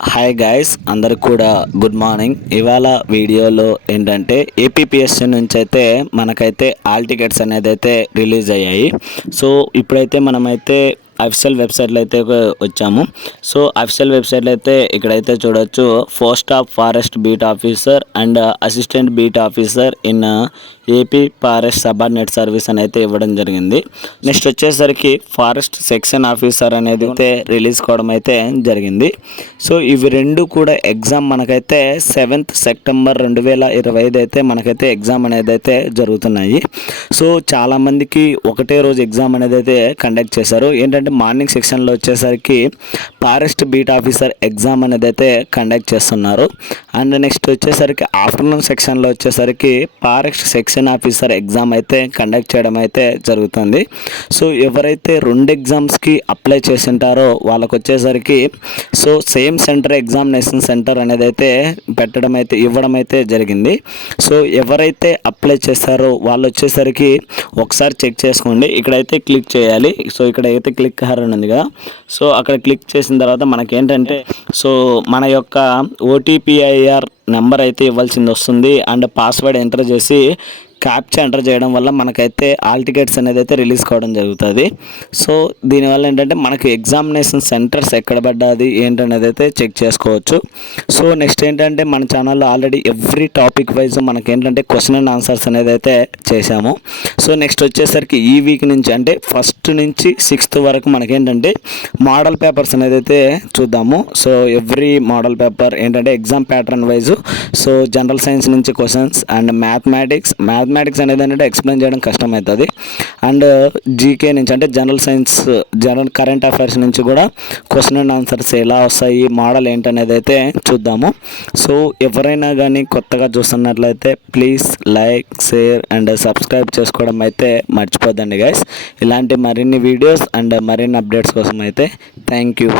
Hi guys, అందరికి కూడా good morning. ఇవాళ వీడియోలో ఏంటంటే ఏపీపీఎస్సీ నుంచి అయితే మనకైతే ఆల్ టికెట్స్ అనేది అయితే రిలీజ్ అయ్యాయి. సో ఇప్పుడైతే మనమైతే అఫీషియల్ వెబ్సైట్లో అయితే వచ్చాము. సో అఫీషియల్ వెబ్సైట్లో అయితే ఇక్కడైతే చూడొచ్చు, post of forest beat officer and assistant beat officer in AP forest subordinate service అని అయితే ఇవ్వడం జరిగింది. నెక్స్ట్ వచ్చేసరికి ఫారెస్ట్ సెక్షన్ ఆఫీసర్ అనేది అయితే రిలీజ్ కావడం అయితే జరిగింది. సో ఇవి రెండు కూడా ఎగ్జామ్ మనకైతే 7th సెప్టెంబర్ 2025 అయితే మనకైతే ఎగ్జామ్ అనేది అయితే జరుగుతున్నాయి. సో చాలామందికి ఒకటే రోజు ఎగ్జామ్ అనేది అయితే కండక్ట్ చేశారు. ఏంటంటే మార్నింగ్ సెక్షన్లో వచ్చేసరికి ఫారెస్ట్ బీట్ ఆఫీసర్ ఎగ్జామ్ అనేది అయితే కండక్ట్ చేస్తున్నారు. అండ్ నెక్స్ట్ వచ్చేసరికి ఆఫ్టర్నూన్ సెక్షన్లో వచ్చేసరికి ఫారెస్ట్ సెక్షన్ ఆఫీసర్ ఎగ్జామ్ అయితే కండక్ట్ చేయడం అయితే జరుగుతుంది. సో ఎవరైతే రెండు ఎగ్జామ్స్కి అప్లై చేసి ఉంటారో వాళ్ళకు వచ్చేసరికి so same centre examination centre అనేది అయితే ఇవ్వడం అయితే జరిగింది. సో ఎవరైతే అప్లై చేస్తారో వాళ్ళు వచ్చేసరికి ఒకసారి చెక్ చేసుకోండి. ఇక్కడైతే క్లిక్ చేయాలి. సో ఇక్కడైతే క్లిక్ హారన్ ఉంది కదా, సో అక్కడ క్లిక్ చేసిన తర్వాత మనకేంటంటే సో మన యొక్క ఓటీపీఐఆర్ నెంబర్ అయితే ఇవ్వాల్సింది వస్తుంది. అండ్ పాస్వర్డ్ ఎంటర్ చేసి క్యాప్చా ఎంటర్ చేయడం వల్ల మనకైతే ఆల్ టికెట్స్ అనేది అయితే రిలీజ్ కావడం జరుగుతుంది. సో దీనివల్ల ఏంటంటే మనకు ఎగ్జామినేషన్ సెంటర్స్ ఎక్కడ పడ్డాది ఏంటనేది అయితే చెక్ చేసుకోవచ్చు. సో నెక్స్ట్ ఏంటంటే మన ఛానల్లో ఆల్రెడీ ఎవ్రీ టాపిక్ వైజ్ మనకేంటంటే క్వశ్చన్ అండ్ ఆన్సర్స్ అనేది అయితే చేశాము. సో నెక్స్ట్ వచ్చేసరికి ఈ వీక్ నుంచి అంటే 1st నుంచి 6th వరకు మనకేంటంటే మోడల్ పేపర్స్ అనేది అయితే చూద్దాము. సో ఎవ్రీ మోడల్ పేపర్ ఏంటంటే exam pattern wise so general science నుంచి క్వశ్చన్స్ అండ్ మ్యాథమెటిక్స్ అనేది అంటే ఎక్స్ప్లెయిన్ చేయడం కష్టమవుతుంది. అండ్ జీకే నుంచి అంటే జనరల్ కరెంట్ అఫైర్స్ నుంచి కూడా క్వశ్చన్ అండ్ ఆన్సర్స్ ఎలా వస్తాయి, మోడల్ ఏంటనేది అయితే చూద్దాము. సో ఎవరైనా కానీ కొత్తగా చూస్తున్నట్లయితే please like, share and subscribe చేసుకోవడం అయితే మర్చిపోద్దండి గైస్. ఇలాంటి మరిన్ని వీడియోస్ అండ్ మరిన్ని అప్డేట్స్ కోసం అయితే థ్యాంక్ యూ.